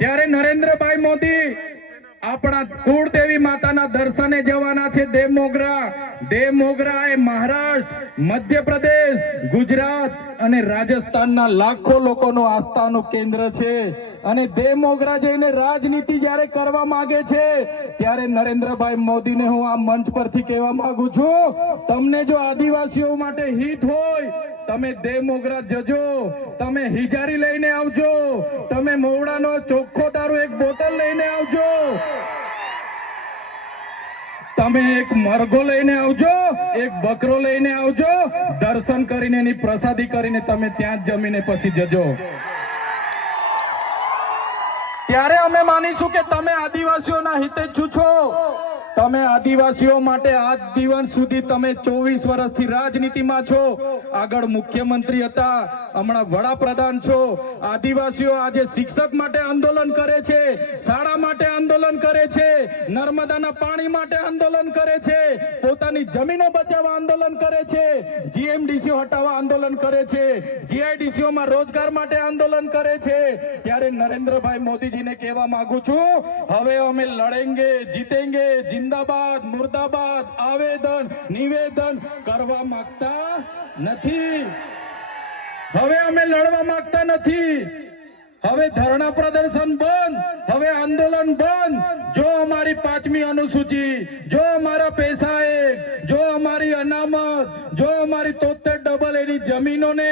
ત્યારે નરેન્દ્રભાઈ મોદી આપણા કુળદેવી માતાના દર્શને જવાના છે દેવમોગરા. દેવમોગરા એ મહારાષ્ટ્ર, મધ્યપ્રદેશ, ગુજરાત અને રાજસ્થાનના લાખો લોકોનું આસ્થાનું કેન્દ્ર છે. અને દેવમોગરા જઈને રાજનીતિ જ્યારે કરવા માંગે છે ત્યારે નરેન્દ્રભાઈ મોદીને હું આ મંચ પરથી કહેવા માંગુ છું, તમને જો આદિવાસીઓ માટે હિત હોય તમે દેવમોગરા જજો, તમે હિજારી લઈને આવજો, તમે મોવડાનો ચોખ્ખો દારૂ એક બોટલ લઈને આવજો, તમે એક મરઘો લઈને આવજો, એક બકરો લઈને આવજો, દર્શન કરીને એની પ્રસાદી કરીને તમે ત્યાં જ જમીને પછી જજો. ત્યારે અમે માનીશું કે તમે આદિવાસીઓના હિતેચ્છુ છો. તમે આદિવાસીઓ માટે આજ દિવસ સુધી તમે 24 વર્ષથી રાજનીતિમાં છો. આગળ મુખ્યમંત્રી હતા, હમણાં વડાપ્રધાન છો. આદિવાસીઓ આજે શિક્ષક માટે આંદોલન કરે છે, શાળા માટે આંદોલન કરે છે, નર્મદાના પાણી માટે આંદોલન કરે છે, પોતાની જમીનો બચાવવા આંદોલન કરે છે, જીએમડીસીઓ હટાવવા આંદોલન કરે છે, જીઆઈડીસીઓમાં રોજગાર માટે આંદોલન કરે છે. ત્યારે નરેન્દ્રભાઈ મોદીજીને કહેવા માંગુ છું, હવે અમે લડેંગે, જીતેંગે, જિંદાબાદ, મુર્દાબાદ, આવેદન નિવેદન કરવા માંગતા નથી. હવે અમે લડવા માંગતા નથી. હવે ધરણા પ્રદર્શન બંધ, હવે આંદોલન બંધ. જો અમારી 5મી અનુસૂચિ, જો અમારા પૈસા, જો અમારી અનામત, જો અમારી 73 એની જમીનોને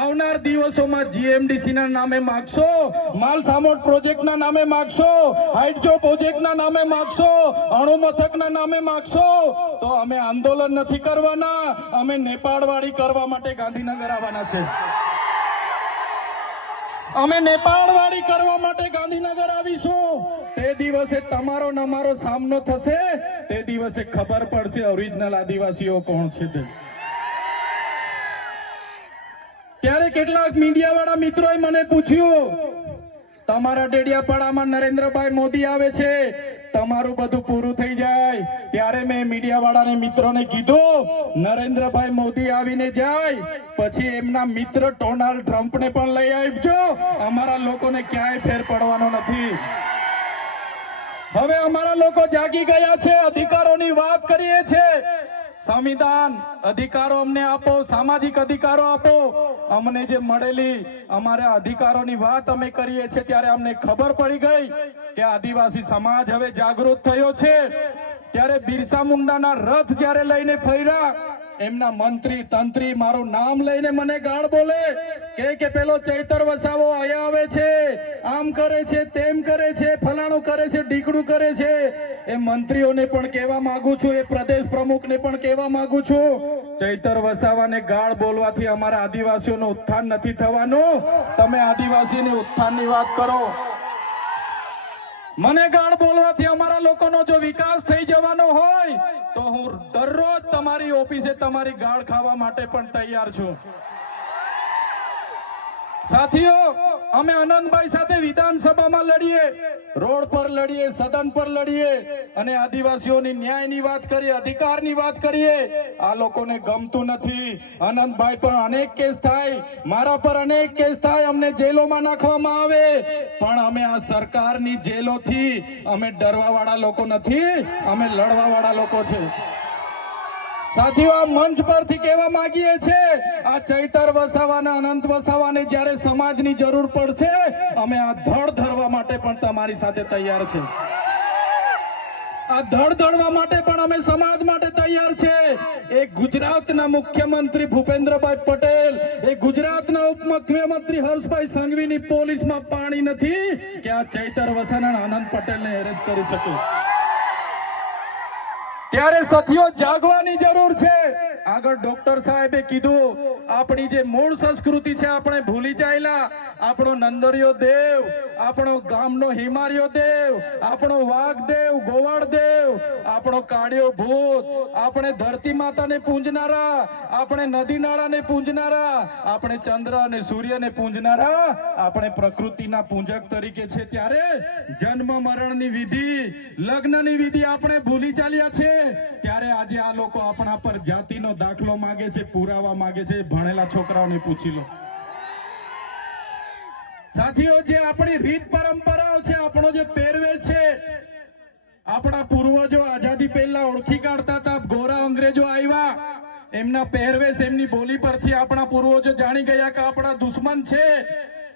આવનાર દિવસોમાં જીએમડીસી ના નામે માગશો, માલ સામોટ પ્રોજેક્ટના નામે માગશો, હાઇડ્રો પ્રોજેક્ટના નામે માગશો, અણુ મથકના નામે માગશો, તો અમે આંદોલન નથી કરવાના, અમે નેપાળવાડી કરવા માટે ગાંધીનગર આવવાના છે. અમે નેપાળવાડી કરવા માટે ગાંધીનગર આવીશું. તે દિવસે તમારો ને અમારો સામનો થશે, તે દિવસે ખબર પડશે ઓરિજિનલ આદિવાસીઓ કોણ છે તે. ત્યારે કેટલાક મીડિયા વાળા મિત્રોએ મને પૂછ્યું, તમારા ડેડિયાપાડામાં નરેન્દ્રભાઈ મોદી આવે છે, તમારું બધું પૂરું થઈ જાય. ત્યારે મેં મીડિયા વાળાને મિત્રોને કીધું, નરેન્દ્રભાઈ મોદી આવીને જાય પછી એમના મિત્ર ડોનાલ્ડ ટ્રમ્પને પણ લઈ આવજો, અમારા લોકોને ક્યાંય ફેર પડવાનો નથી. હવે અમારા લોકો જાગી ગયા છે, અધિકારોની વાત કરીએ છે. સંવિધાન અધિકારો અમને આપો, સામાજિક અધિકારો આપો. અમને જે મળેલી અમારા અધિકારોની વાત અમે કરીએ છીએ ત્યારે અમને ખબર પડી ગઈ કે આદિવાસી સમાજ હવે જાગૃત થયો છે. ત્યારે બિરસા મુંડાના રથ જ્યારે લઈને ફર્યા, એમના મંત્રી તંત્રી મારું નામ લઈને મને ગાળ બોલે કે પેલો ચૈતર વસાવો અહીંયા આવે છે, આમ કરે છે, તેમ કરે છે, ફલાણું કરે છે, ઢીકડું કરે છે. એ મંત્રીઓને પણ કહેવા માંગુ છું, એ પ્રદેશ પ્રમુખને પણ કહેવા માંગુ છું, ચૈતર વસાવાને ગાળ બોલવાથી અમારા આદિવાસીઓનું ઉત્થાન નથી થવાનું. તમે આદિવાસીની ઉત્થાનની વાત કરો. મને ગાળ બોલવાથી અમારા લોકોનો જો વિકાસ થઈ જવાનો હોય તો હું દરરોજ તમારી ઓફિસે તમારી ગાળ ખાવા માટે પણ તૈયાર છું. સાથીઓ, અમે અનંતભાઈ સાથે વિધાનસભામાં લડીએ, રોડ પર લડીએ, સદન પર લડીએ અને આદિવાસીઓની ન્યાયની વાત કરીએ, અધિકારની વાત કરીએ. આ લોકોને ગમતું નથી. અનંતભાઈ પર અનેક કેસ થાય, મારા પર અનેક કેસ થાય, અમને જેલોમાં નાખવામાં આવે, પણ અમે આ સરકારની જેલોથી અમે ડરવા વાળા લોકો નથી, અમે લડવા વાળા લોકો છે. સાથીઓ, આ મંચ પરથી કહેવા માંગીએ છીએ, આ ચૈતર વસાવાના, અનંત વસાવાને જ્યારે સમાજની જરૂર પડશે અમે આ ધડ ધરવા માટે પણ તમારી સાથે તૈયાર છે. આ ધડ ધરવા માટે પણ અમે સમાજ માટે તૈયાર છે. એ ગુજરાતના મુખ્યમંત્રી ભૂપેન્દ્રભાઈ પટેલ, એ ગુજરાતના ઉપમુખ્યમંત્રી હર્ષભાઈ સંઘવીની પોલીસમાં પાણી નથી કે આ ચૈતર વસાવાના અનંત પટેલને એરેસ્ટ કરી શકે. ત્યારે સાથીઓ, જાગવાની જરૂર છે. આગળ ડોક્ટર સાહેબે કીધું, આપણી જે મૂળ સંસ્કૃતિ છે આપણે ભૂલી ચાલ્યા. આપણો નંદરિયો દેવ, આપણો ગામનો હિમારિયો દેવ, આપણો વાઘ દેવ, ગોવાળ દેવ, આપણો કાળિયો ભૂત, આપણે ધરતી માતાને પૂંજનારા, આપણે નદી નાળાને પૂંજનારા, આપણે ચંદ્ર અને સૂર્યને પૂંજનારા, આપણે પ્રકૃતિના પૂજક તરીકે છે. ત્યારે જન્મ મરણની વિધિ, લગ્નની વિધિ આપણે ભૂલી ચાલ્યા છે. ત્યારે આજે આ લોકો આપણા પર જાતિનો દાખલો માંગે છે, પુરાવા માંગે છે. ભણેલા છોકરાઓને પૂછી લો. સાથીઓ, જે આપણી રીત પરંપરાઓ છે આપણા પૂર્વજો આઝાદી પહેલા ઓળખી કાઢતા હતા. ગોરા અંગ્રેજો આવ્યા, એમના પહેરવેશ એમની બોલી પરથી આપણા પૂર્વજો જાણી ગયા કે આપણા દુશ્મન છે.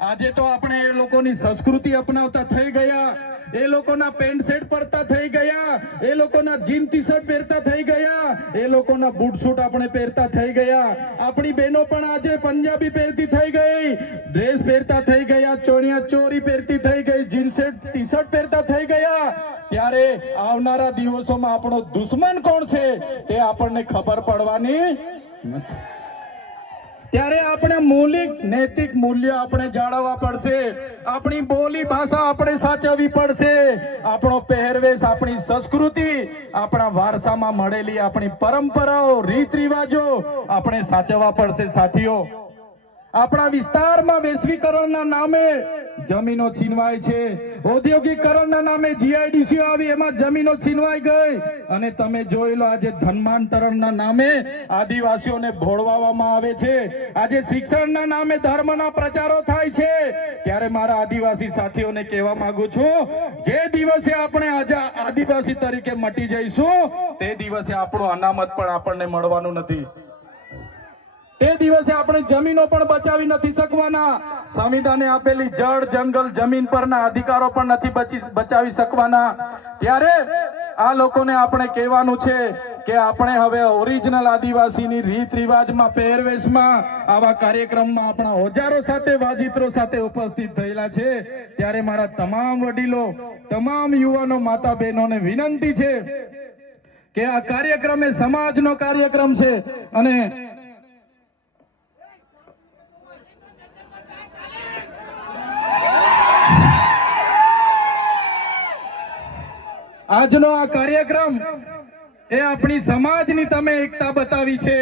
આજે તો આપણે એ લોકોની સંસ્કૃતિ અપનાવતા થઈ ગયા, એ લોકોના પેન્ટ શર્ટ પહેરતા થઈ ગયા, એ લોકોના જીન ટી શર્ટ પહેરતા થઈ ગયા, એ લોકોના બૂટ સૂટ આપણે પહેરતા થઈ ગયા. આપણી બહેનો પણ આજે પંજાબી પહેરતી થઈ ગઈ, ડ્રેસ પહેરતા થઈ ગયા, ચોળિયા ચોરી પહેરતી થઈ ગઈ, જીન શર્ટ ટી શર્ટ પહેરતા થઈ ગયા. ત્યારે આવનારા દિવસોમાં આપણો દુશ્મન કોણ છે તે આપણને ખબર પડવાની નથી. ત્યારે આપણે મૌલિક નૈતિક મૂલ્ય આપણે જાળવવા પડશે. આપણી બોલી ભાષા આપણે સાચવવી પડશે. આપણો પહેરવેશ, આપણી સંસ્કૃતિ, આપણા વારસામાં મળેલી આપણી પરંપરાઓ, રીત રિવાજો આપણે સાચવવા પડશે. સાથીઓ, આપણા વિસ્તારમાં વૈશ્વિકરણના નામે જમીનો છીનવાય છે, ઔદ્યોગિકરણના નામે જીઆઈડીસી આવી, એમાં જમીનો છીનવાઈ ગઈ. અને તમે જોઈ લો, આજે ધર્માંતરણના નામે આદિવાસીઓને ભોળવામાં આવે છે. આજે શિક્ષણના નામે ધર્મના પ્રચારો થાય છે. ત્યારે મારા આદિવાસી સાથીઓને કહેવા માંગુ છું, જે દિવસે આપણે આદિવાસી તરીકે મટી જઈશું તે દિવસે આપણું અનામત પણ આપણને મળવાનું નથી. તે દિવસે આપણે જમીનો પણ બચાવી નથી શકવાના. સંવિધાને આપેલી જળ, જંગલ, જમીન પરના અધિકારો પણ નથી બચાવી શકવાના. ત્યારે આ લોકોને આપણે કહેવાનું છે કે આપણે હવે ઓરિજિનલ આદિવાસીની રીત રિવાજમાં, પહેરવેશમાં, આવા કાર્યક્રમમાં આપણા ઓજારો સાથે, વાજિત્રો સાથે ઉપસ્થિત થયેલા છે. ત્યારે મારા તમામ વડીલો, તમામ યુવાનો, માતા બહેનોને વિનંતી છે કે આ કાર્યક્રમ એ સમાજનો કાર્યક્રમ છે. અને આજનો આ કાર્યક્રમ એ આપણી સમાજની તમે એકતા બતાવી છે.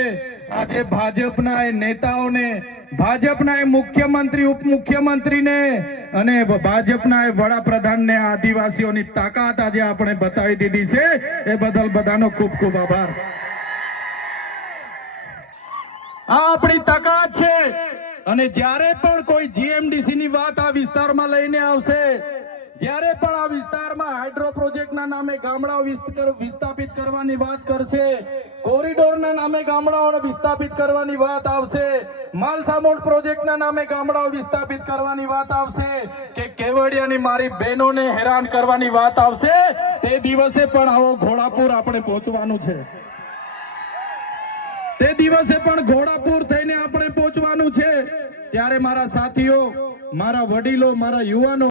આજે ભાજપના એ નેતાઓને, ભાજપના એ મુખ્યમંત્રી, ઉપમુખ્યમંત્રીને અને ભાજપના એ વડાપ્રધાનને આદિવાસીઓની તાકાત આજે આપણે બતાવી દીધી છે. એ બદલ બધાનો ખૂબ ખૂબ આભાર. આ આપણી તાકાત છે. અને જ્યારે પણ કોઈ જીએમડીસી ની વાત આ વિસ્તારમાં લઈને આવશે, જ્યારે પણ આ વિસ્તારમાં હાઇડ્રો પ્રોજેક્ટના નામે ગામડાઓ વિસ્થાપિત કરવાની વાત કરશે, કોરિડોરના નામે ગામડાઓને વિસ્થાપિત કરવાની વાત આવશે, માલસામોડ પ્રોજેક્ટના નામે ગામડાઓ વિસ્થાપિત કરવાની વાત આવશે, કે કેવડિયાની મારી બહેનોને હેરાન કરવાની વાત આવશે, તે દિવસે પણ આવો ઘોડાપુર આપણે પહોંચવાનું છે. તે દિવસે પણ ઘોડાપુર થઈને આપણે પહોંચવાનું છે. ત્યારે મારા સાથીઓ, મારા વડીલો, મારા યુવાનો,